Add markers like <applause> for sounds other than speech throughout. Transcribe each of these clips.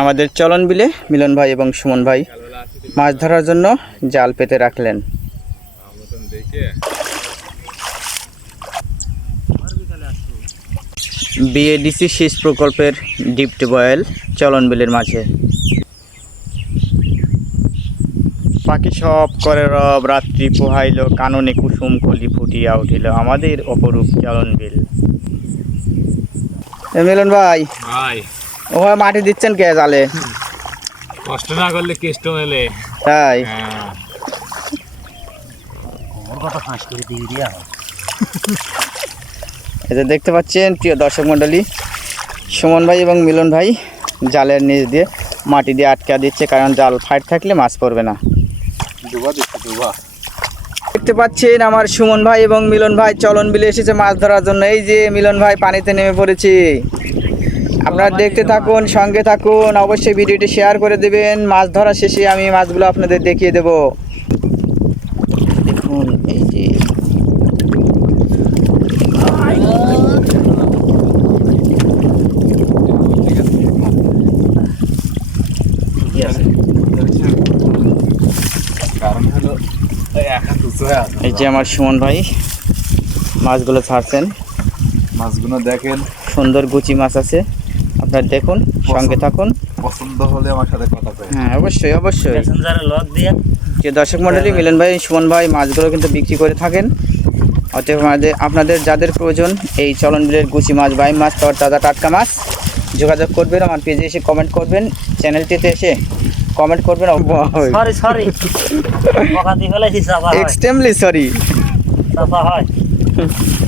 আমাদের চলন বিলে মিলন ভাই এবং সুমন ভাই মাছ ধরার জন্য জাল পেতে রাখলেন। বিএডিসি শীষ প্রকল্পের ডিপ টিউবওয়েল চলন বিলের মাঝে। পাখি সব করে রব, রাত্রি পোহাইল, কাননে কুসুম কলি ফুটিয়া উঠিল আমাদের অপরূপ চলন বিল। মিলন ভাই। ভাই। ওভাবে মাটি দিচ্ছেন কে জালে? কষ্ট না করলে কেষ্ট মেলে। তাই? হ্যাঁ। এই যে দেখতে পাচ্ছেন প্রিয় দর্শক মণ্ডলী সুমন ভাই এবং মিলন ভাই জালের নিচ দিয়ে মাটি দিয়ে আটকা দিচ্ছে কারণ জাল ফাইট থাকলে মাছ পড়বে না। ডুবা দিচ্ছে ডুবা দেখতে পাচ্ছেন আমার সুমন ভাই এবং মিলন ভাই চলন বিলে এসেছে মাছ ধরার জন্য। এই যে মিলন ভাই পানিতে নেমে পড়েছি। আপনারা দেখতে থাকুন সঙ্গে থাকুন অবশ্যই ভিডিওটি শেয়ার করে দেবেন। মাছ ধরা শেষে আমি মাছগুলো আপনাদের দেখিয়ে দেব। দেখুন এই যে কারণ হলো এই একা তুসো আছে এই যে আমার সুমন ভাই মাছগুলো ছাড়ছেন। মাছগুলো দেখেন। সুন্দর গুচি মাছ আছে। আপনারা দেখুন সঙ্গে থাকুন। পছন্দ হলে আমার সাথে কথা কয় হ্যাঁ অবশ্যই অবশ্যই। প্যাসেঞ্জারে লক দিয়ে। যে দর্শক মণ্ডলী মিলন ভাই সুমন ভাই মাছগুলো কিন্তু বিক্রি করে থাকেন। অতএব আমাদের আপনাদের যাদের প্রয়োজন এই চলন বিলের গুচি মাছ বাই মাছ তর তাজা টাটকা মাছ যোগাযোগ করবেন আমার পেজে এসে কমেন্ট করবেন। চ্যানেলটিতে এসে কমেন্ট করবেন। <laughs> সরি <laughs> সরি হয়। এক্সট্রিমলি সরি হয়। <laughs>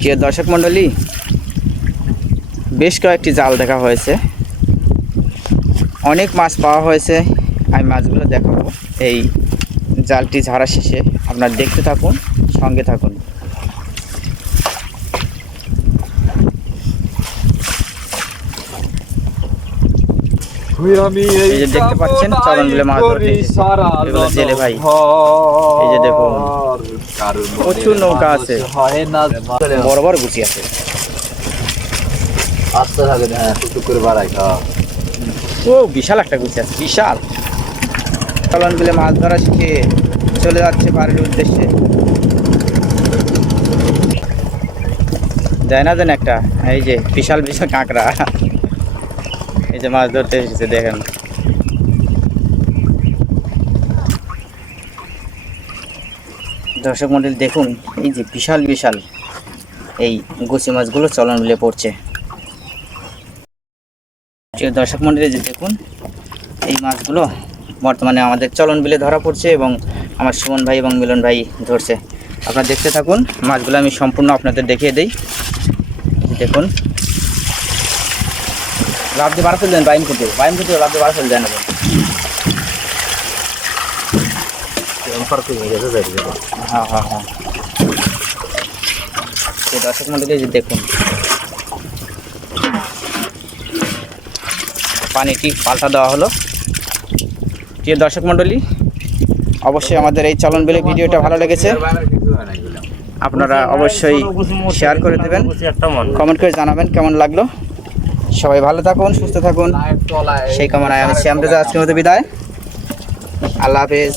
প্রিয় দর্শক মণ্ডলী, বেশ কয়েকটি জাল দেখা হয়েছে। অনেক মাছ পাওয়া হয়েছে। আমি মাছগুলো দেখাবো। এই জালটি ঝাড়া শেষে আপনার দেখতে থাকুন, সঙ্গে থাকুন। এই যে দেখতে পাচ্ছেন চলন বিলে মাছ ধরতে এগুলো জেলে ভাই। এই যে দেখুন। প্রচুর নৌকা আছে। বড় বড় গুচি আছে। আস্তে থাকে হ্যাঁ টুকটুক করে বাড়াই হ্যাঁ। ও বিশাল একটা গুচি আছে বিশাল। চলন বিলে মাছ ধরা শিখে চলে যাচ্ছে বাড়ির উদ্দেশ্যে। যায় না দেন একটা এই যে বিশাল বিশাল কাঁকড়া। এই যে মাছ ধরতে এসেছে, দেখেন। দর্শক মন্ডল, দেখুন, এই যে বিশাল বিশাল এই গুচি মাছগুলো চলন মিলে পড়ছে। দর্শক মন্ডলী যে দেখুন, এই মাছগুলো বর্তমানে আমাদের চলন বিলে ধরা পড়ছে এবং আমার সুমন ভাই এবং মিলন ভাই ধরছে। আপনারা দেখতে থাকুন, মাছগুলো আমি সম্পূর্ণ আপনাদের দেখিয়ে দিই। দেখুন লাভ দিয়ে বার ফেল দেন বাইম কিন্তু বাইম কিন্তু লাভ দিয়ে বার ফেল দেন হ্যাঁ হ্যাঁ হ্যাঁ। তো দর্শক মন্ডলী দেখুন। পানিটি পাল্টা দেওয়া হলো। প্রিয় দর্শক মণ্ডলী অবশ্যই আমাদের এই চলন বেলে ভিডিওটা ভালো লেগেছে। আপনারা অবশ্যই শেয়ার করে দেবেন। কমেন্ট করে জানাবেন কেমন লাগল। সবাই ভালো থাকুন সুস্থ থাকুন। সেই কামনায় আমি শ্যাম রেজা আজকের মতো বিদায়। আল্লাহ হাফেজ।